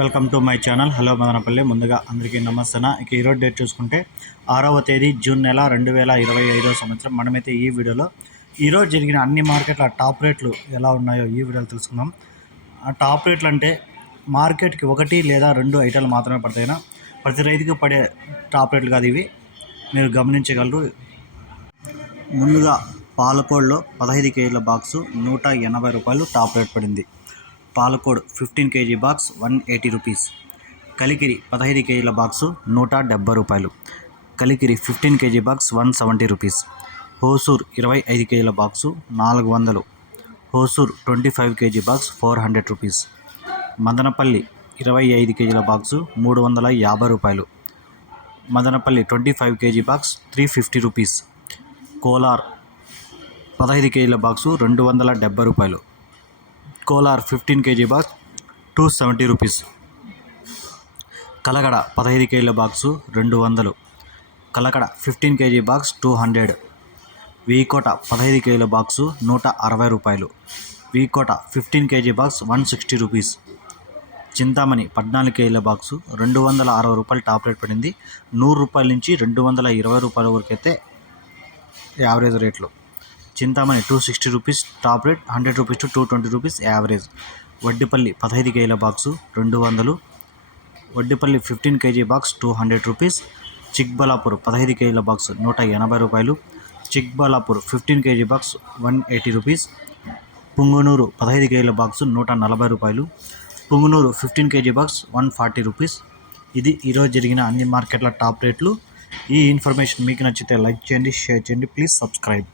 Welcome to my channel. Hello Madanapalle. ముందుగా అందరికీ నమస్తే ఇక ఈరోజు డేట్ చూసుకుంటే ఆరవ తేదీ జూన్ నెల రెండు వేల ఇరవై ఐదో సంవత్సరం. మనమైతే ఈ వీడియోలో ఈరోజు జరిగిన అన్ని మార్కెట్ల టాప్ రేట్లు ఎలా ఉన్నాయో ఈ వీడియోలో తెలుసుకుందాం. ఆ టాప్ రేట్లు అంటే మార్కెట్కి ఒకటి లేదా రెండు ఐటెలు మాత్రమే పడతాయినా. ప్రతి రైతుకి పడే టాప్ రేట్లు కాదు ఇవి. మీరు గమనించగలరు. ముందుగా పాలకోడ్లో పదహైదు కేజీల బాక్సు నూట ఎనభై రూపాయలు టాప్ రేట్ పడింది. Palakode fifteen KG box one eighty rupees. Kalikiri పదహైదు కేజీల బాక్సు నూట డెబ్బై రూపాయలు. Kalikiri fifteen KG box one seventy rupees. Hosur ఇరవై ఐదు కేజీల బాక్సు నాలుగు వందలు. Hosur twenty five KG box four hundred rupees. Madanapalle ఇరవై ఐదు కేజీల బాక్సు మూడు వందల యాభై రూపాయలు. Madanapalle twenty five KG box three fifty rupees. Kolar పదహైదు కేజీల బాక్సు రెండు వందల డెబ్బై రూపాయలు. Kolar fifteen KG box two seventy rupees. Kalakada పదహైదు కేజీల బాక్సు రెండు వందలు. Kalakada fifteen KG box two hundred. V Kota పదహైదు కేజీల బాక్సు నూట అరవై రూపాయలు. V Kota fifteen KG box one sixty rupees. Chintamani పద్నాలుగు కేజీల బాక్సు రెండు వందల అరవై రూపాయలు టాప్ రేట్ పడింది. నూరు రూపాయల నుంచి రెండు వందల ఇరవై రూపాయల వరకు అయితే యావరేజ్ రేట్లు. Chintamani two sixty rupees top rate hundred rupees to two twenty rupees average Vaddipalli పదహైదు కేజీల బాక్సు రెండు వందలు. Vaddipalli fifteen KG box two hundred rupees Chikballapur పదహైదు కేజీల బాక్స్ నూట ఎనభై రూపాయలు. Chikballapur fifteen KG box one eighty rupees Punganur పదహైదు కేజీల బాక్స్ నూట నలభై రూపాయలు. Punganur fifteen KG box one forty rupees ఇది ఈరోజు జరిగిన అన్ని మార్కెట్ల టాప్ రేట్లు. ఈ ఇన్ఫర్మేషన్ మీకు నచ్చితే లైక్ చేయండి షేర్ చేయండి. Please subscribe.